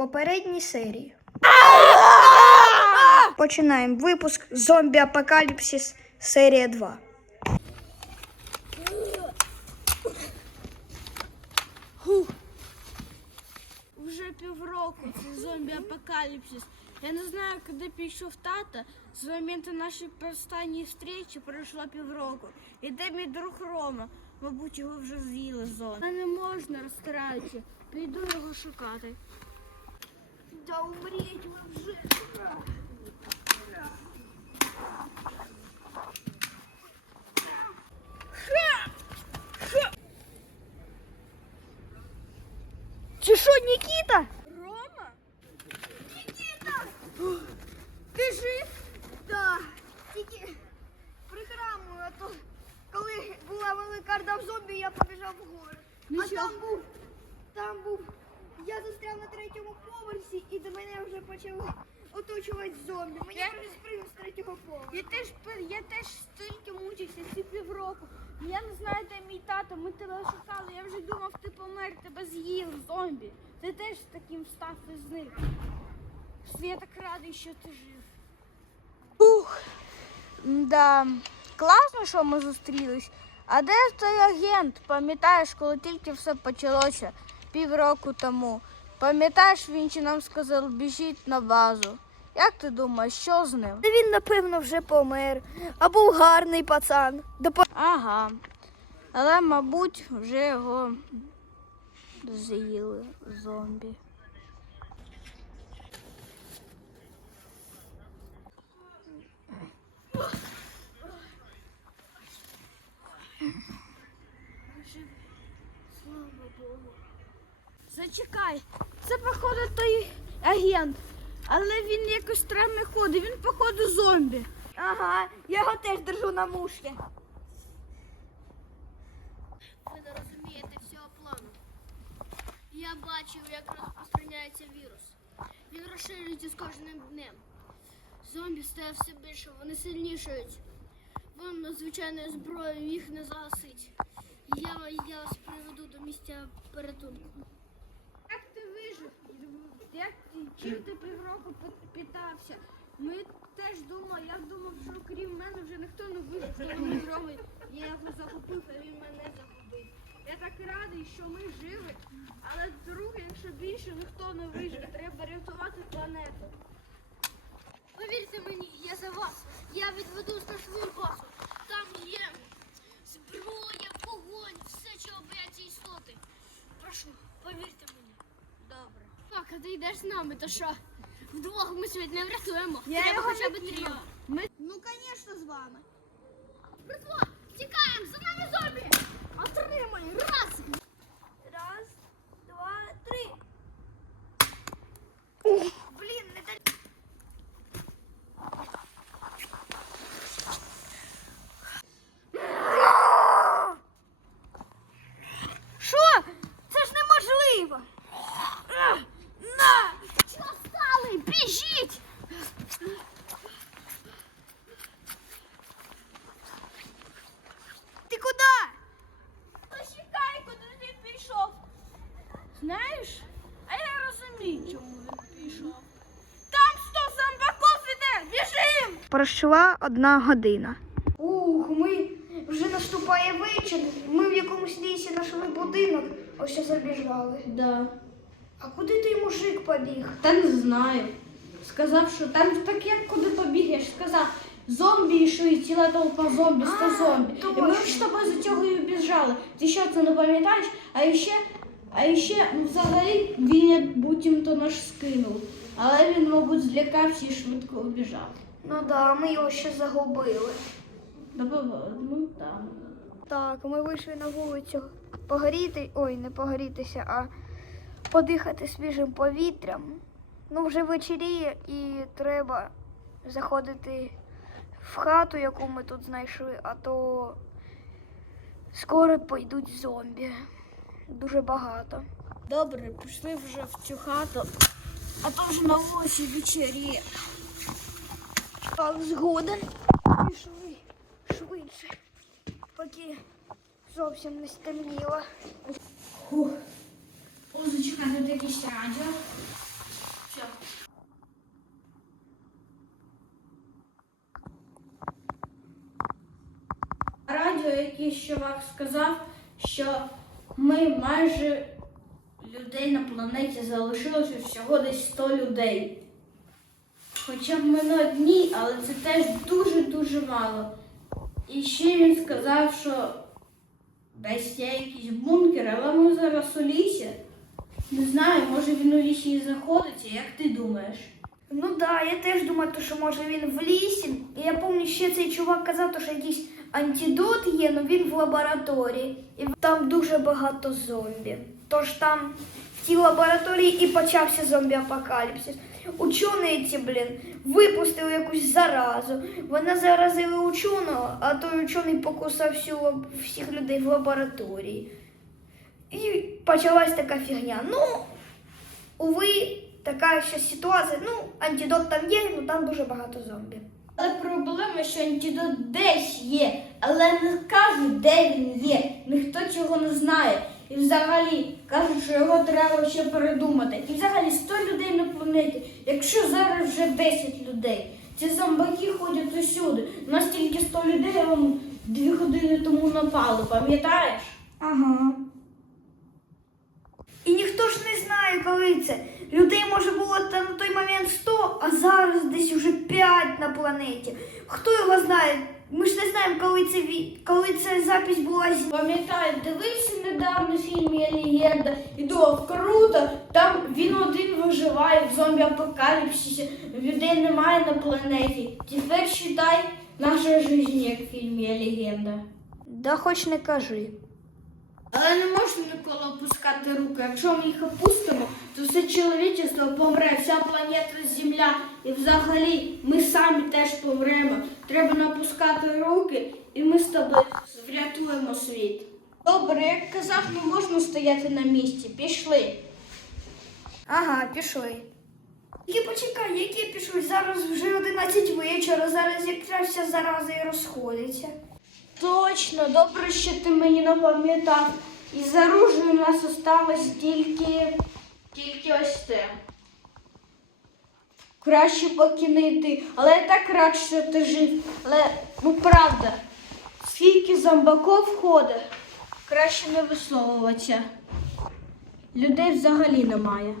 попередній серії. Починаємо випуск Зомбі Апокаліпсис серія 2. Вже півроку це зомбі-апокаліпсис. Я не знаю, куди пішов тата. З моменту нашої останньої зустрічі пройшло півроку. І де мій друг Рома? Мабуть, його вже з'їли. А не можна розтирати. Піду його шукати. Да умріть ви вже. Це що, Нікіта? Рома? Нікіта! Ти жив? Так, тільки прихрамую, а то коли була велика орда в зомбі, я побіжав в гори. А Нічого. там був, там був, я застряв на третьому поверсі і до мене вже почали оточувати зомбі. Мені Я- вже спригнув з третього поверху. Я теж, я теж стільки мучився ці півроку. Я не знаю, де мій тато, ми тебе шукали. Я вже думав, ти помер, тебе з'їли зомбі. Ти теж таким став і зник. Я так радий, що ти жив. Ух, да. Класно, що ми зустрілись. А де той агент? Пам'ятаєш, коли тільки все почалося півроку тому. Пам'ятаєш, він чи нам сказав, біжіть на базу. Як ти думаєш, що з ним? Та він, напевно, вже помер. А був гарний пацан. До Ага. Але, мабуть, вже його з'їли зомбі. Зачекай, це походу той агент. Але він якось странно ходить, він походу зомбі. Ага, я його теж держу на мушці. Ви не розумієте всього плану. Я бачив, як розпространяється вірус. Він розширюється з кожним днем. Зомбі стає все більше, вони сильнішають. Вам надзвичайною зброєю їх не загасить. Я, я вас приведу до місця порятунку. Як чим ти півроку питався? Ми теж думали, я думав, що крім мене вже ніхто не вижив, тому Рома. Я його загубив, а він мене загубив. Я так радий, що ми живі, але друге, якщо більше ніхто не вижив, треба рятувати планету. Повірте мені, я за вас. Я відведу нашого базу. Там є зброя, вогонь, все, чого бояться істоти. Прошу, повірте мені. Добре. Так, а ти йдеш з нами, то що? Вдвох ми світ не врятуємо. Я Треба його хоча б не трьох. Ну, звісно, з вами. Братва, тікаємо, за нами зомбі! Отримай, раз! Раз, два, три. Блін, не далі. Що? Це ж неможливо. На! Чого стали? Біжіть! Ти куди? Почекай, куди він пішов. Знаєш, а я розумію, чому він пішов. Там сто зомбаков іде! Біжим! Пройшла одна година. Ух, ми вже наступає вечір. Ми в якомусь лісі знайшли будинок. Ось що забіжали. Да. А куди той мужик побіг? Та не знаю. Сказав, що там так як куди побігаєш, сказав, зомбі йшли, ціла толпа зомбі, сто А, зомбі. І ми ж з тобою за цього і біжали. Ти що це не пам'ятаєш? А ще, а ще ну, взагалі він як буцімто наш скинув. Але він, мабуть, злякався і швидко убіжав. Ну да, ми його ще загубили. Ну там. Так, ми вийшли на вулицю погоріти, ой, не погорітися, а подихати свіжим повітрям. Ну, вже вечеріє і треба заходити в хату, яку ми тут знайшли, а то скоро пойдуть зомбі дуже багато. Добре, пішли вже в цю хату, а то вже на осі вечері. Згоден пішли швидше, поки зовсім не стемніло. Фух. О, зачекай, тут якісь радіо. Все. Радіо який ще вам сказав, що ми майже людей на планеті залишилося всього десь 100 людей. Хоча б ми не одні, але це теж дуже-дуже мало. І ще він сказав, що десь є якийсь бункер, але ми зараз у лісі. Не знаю, може він у лісі і знаходиться, як ти думаєш? Ну да, я теж думаю, що може він в лісі. І я пам'ятаю, ще цей чувак казав, що якийсь антидот є, але він в лабораторії. І там дуже багато зомбі. Тож там в тій лабораторії і почався зомбі-апокаліпсис. Учені ці, блін, випустили якусь заразу. Вони заразили ученого, а той учений покусав всю, всіх людей в лабораторії. І почалась така фігня. Ну, Уви, така ще ситуація. Ну, антидот там є, але там дуже багато зомбі. Але проблема, що антидот десь є, але не кажуть, де він є. Ніхто цього не знає. І взагалі кажуть, що його треба ще передумати. І взагалі 100 людей на планеті. Якщо зараз вже 10 людей, ці зомбаки ходять усюди. У нас тільки 100 людей, вон дві години тому напали, пам'ятаєш? Ага. І ніхто ж не знає, коли це. Людей може було а зараз десь вже 5 на планеті. Хто його знає? Ми ж не знаємо, коли це ві... коли ця запись була Пам'ятаю, дивився недавно фільм «Я легенда» і думав, круто, там він один виживає в зомбі-апокаліпсисі, людей немає на планеті. Тепер читай наша життя, як в фільмі «Я легенда». Да хоч не кажи. Але не можна ніколи опускати руки. Якщо ми їх опустимо, то все чоловічество помре, вся планета Земля. І взагалі ми самі теж помремо. Треба не опускати руки, і ми з тобою врятуємо світ. Добре, як казав, не можна стояти на місці. Пішли. Ага, пішли. Тільки почекай, які пішли? Зараз вже 11 вечора, зараз якраз вся зараза і розходиться. Точно, добре, що ти мені напам'ятав. І з оружием у нас осталось тільки, тільки ось це. Краще поки не йти. Але я так рад, що ти жив. Але ну правда, скільки зомбаков ходить, краще не висовуватися. Людей взагалі немає.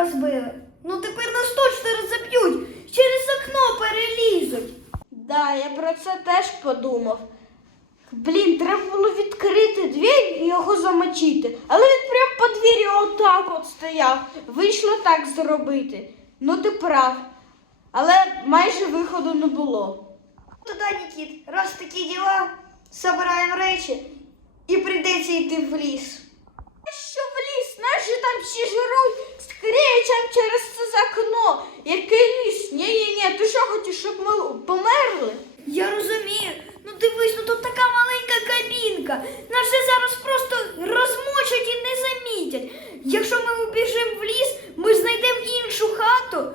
Розбили. Ну тепер нас точно розоб'ють, через окно перелізуть. Да, я про це теж подумав. Блін, треба було відкрити двері і його замочити. Але він прям по двері отак от стояв. Вийшло так зробити. Ну ти прав. Але майже виходу не було. Тоді, Нікіт, раз такі діла, забираємо речі і прийдеться йти в ліс. Що в ліс? Же там всі жируть, скричать через це окно. Який ліс? Ні-ні-ні, ти що хочеш, щоб ми померли? Я розумію. Ну дивись, ну тут така маленька кабінка. Нас же зараз просто розмочать і не замітять. Якщо ми убіжимо в ліс, ми знайдемо іншу хату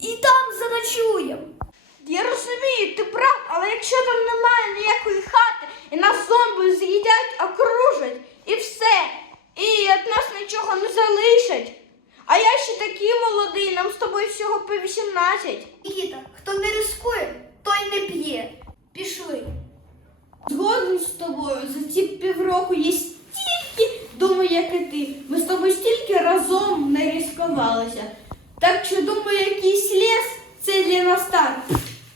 і там заночуємо. Я розумію, ти прав, але якщо там немає ніякої хати, і нас зомби з'їдять, окружать, і все. І від нас нічого не залишать. А я ще такий молодий, нам з тобою всього по 18. Нікіта, хто не рискує, той не п'є. Пішли. Згоден з тобою, за ці півроку є стільки, думаю, як і ти. Ми з тобою стільки разом не ризикувалися. Так що, думаю, якийсь ліс це для нас так.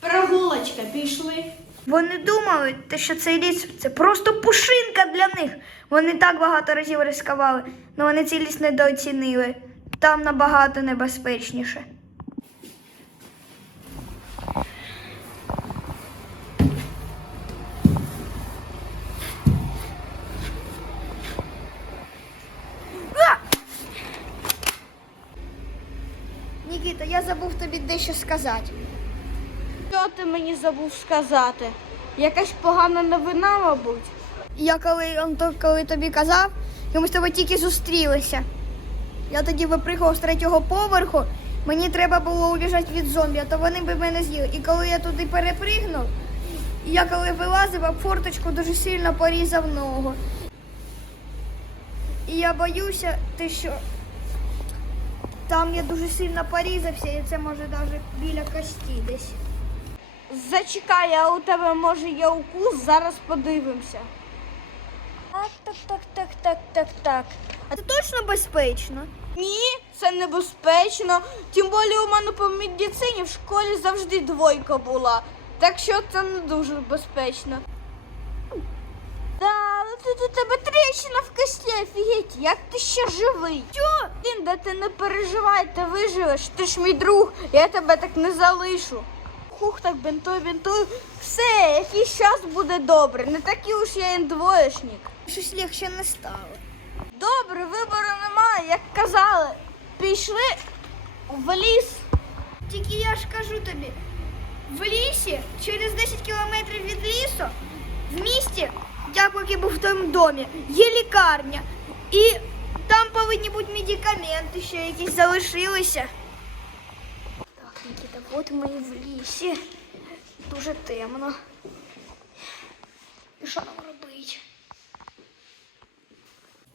Прогулочка, пішли. Вони думали, що цей ліс це просто пушинка для них. Вони так багато разів ризикували, але вони цей ліс недооцінили. Там набагато небезпечніше. Нікіта, я забув тобі дещо сказати. Що ти мені забув сказати? Якась погана новина, мабуть. Я коли, коли тобі казав, і ми з тобою тільки зустрілися. Я тоді випригав з третього поверху. Мені треба було убіжати від зомбі, а то вони б мене з'їли. І коли я туди перепригнув, я коли вилазив, об форточку дуже сильно порізав ногу. І я боюся, те, що там я дуже сильно порізався, і це може навіть біля кості десь. Зачекай, а у тебе може є укус, зараз подивимося. Так, так, так, так, так, так, так. А це точно безпечно? Ні, це небезпечно. Тим більше у мене по медицині в школі завжди двойка була. Так що це не дуже безпечно. Да, але тут у тебе тріщина в кості, офігеть, як ти ще живий? Що? Він, да ти не переживай, ти виживеш, ти ж мій друг, я тебе так не залишу. Хух, так бинтуй, бинтуй. Все, якийсь час буде добре. Не такий уж я і двоєшник. Щось легше не стало. Добре, вибору немає, як казали. Пішли в ліс. Тільки я ж кажу тобі, в лісі, через 10 кілометрів від лісу, в місті, я поки був в тому домі, є лікарня. І там повинні бути медикаменти, ще якісь залишилися. Так, Нікіта, от ми і в лісі. Дуже темно. І що нам робити?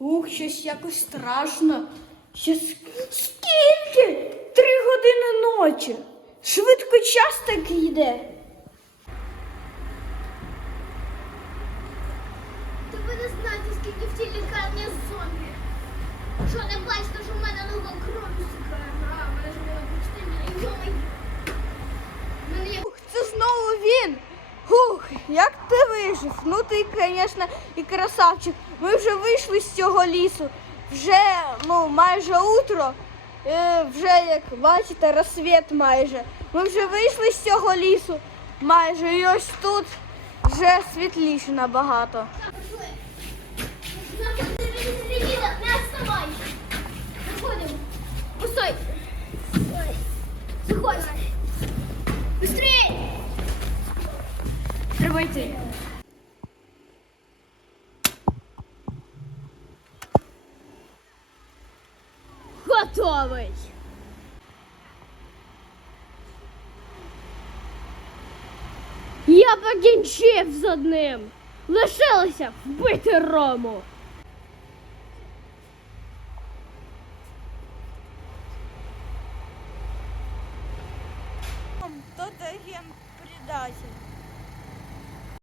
Ух, щось якось страшно. Щось... Скільки? Три години ночі. Швидко час так йде. Та ви не знаєте, скільки в цій лікарні зомбі. Що не бачите, що в мене нога кров'ю сікає? А, мене ж не почти. Мене Ух, це знову він. Ух, як ти вижив? Ну ти, звісно, і красавчик. Ми вже вийшли з цього лісу. Вже ну, майже утро. Е, вже, як бачите, розсвіт майже. Ми вже вийшли з цього лісу. Майже і ось тут вже світліше набагато. Никита, не отставай. Заходим. Постой. Заходим. Быстрее. Треба йти. Готовий. Я покінчив з одним. Лишилося вбити Рому.